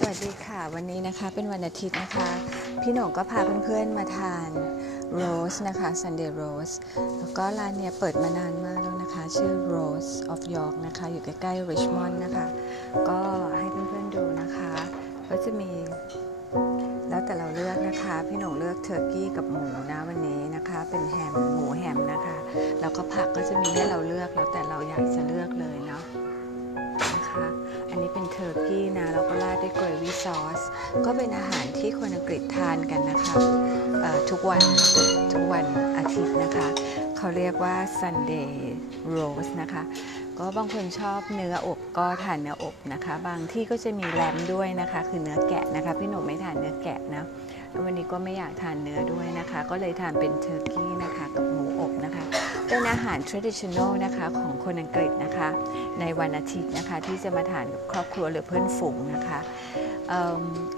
สวัสดีค่ะ วันนี้นะคะเป็นวันอาทิตย์นะคะ พี่หน่งก็พาเพื่อนๆมาทานโรสนะคะ Sunday Rose แล้วก็ร้านเนี้ยเปิดมานานมากแล้วนะคะ ชื่อ Rose of York นะคะ อยู่ใกล้ๆ Richmond นะคะ ก็ให้เพื่อนๆดูนะคะ ก็จะมี แล้วแต่เราเลือกนะคะ พี่หน่งเลือกเทอร์กี้กับหมูนะวันนี้นะคะ เป็นแฮมหมูแฮมนะคะ แล้วก็ผักก็จะมีให้เราเลือกแล้วแต่เรา เทอร์กี้นะแล้วก็ราดด้วยเกรวี่ซอส ก็เป็นอาหารที่คนอังกฤษทานกันนะคะทุกวันทุกวันอาทิตย์นะคะ เขาเรียกว่า Sunday Roast นะคะ ก็บางคนชอบเนื้ออบก็ทานเนื้ออบนะคะ บางที่ก็จะมีแรมด้วยนะคะ คือเนื้อแกะนะคะ พี่หนุ่มไม่ทานเนื้อแกะนะววันนี้ก็ไม่อยากทานเนื้อด้วยนะคะ ก็เลยทานเป็นเทอร์กี้นะคะกับหมูอบนะคะ เป็นอาหาร traditional นะคะของคนอังกฤษนะคะ ในวันอาทิตย์นะคะที่จะมาทานกับครอบครัวหรือเพื่อนฝูงนะคะ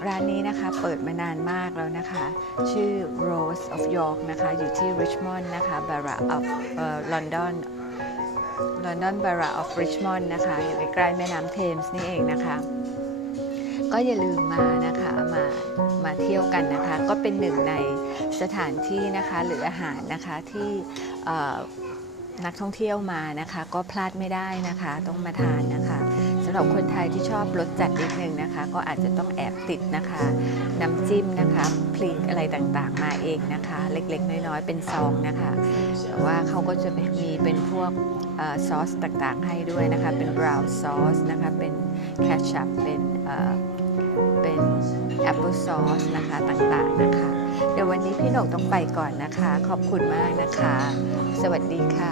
ร้านนี้นะคะเปิดมานานมากแล้วนะคะ ชื่อ Rose of York นะคะ อยู่ที่ Richmond นะคะ Borough of London London Borough of Richmond นะคะ อยู่ใกล้แม่น้ำเทมส์นี่เองนะคะ ก็อย่าลืมมานะคะมามาเที่ยวกันนะคะ ก็เป็นหนึ่งในสถานที่นะคะหรืออาหารนะคะที่ นักท่องเที่ยวมานะคะ ก็พลาดไม่ได้นะคะ ต้องมาทานนะคะสำหรับคนไทยที่ชอบรสจัดนิดนึงนะคะ ก็อาจจะต้องแอบติดนะคะ น้ำจิ้มนะคะพริกอะไรต่างๆ มาเองนะคะ เล็กๆ น้อยๆ เป็นซองนะคะแต่ว่าเขาก็จะมีเป็นพวกเอ่อซอสต่างๆ ให้ด้วยนะคะ เป็นบราวน์ซอสนะคะ เป็นแคชชัพเป็นเอ่อเป็นแอปเปิลซอสนะคะต่างๆนะคะเดี๋ยววันนี้พี่หนกต้องไปก่อนนะคะ ขอบคุณมากนะคะ สวัสดีค่ะ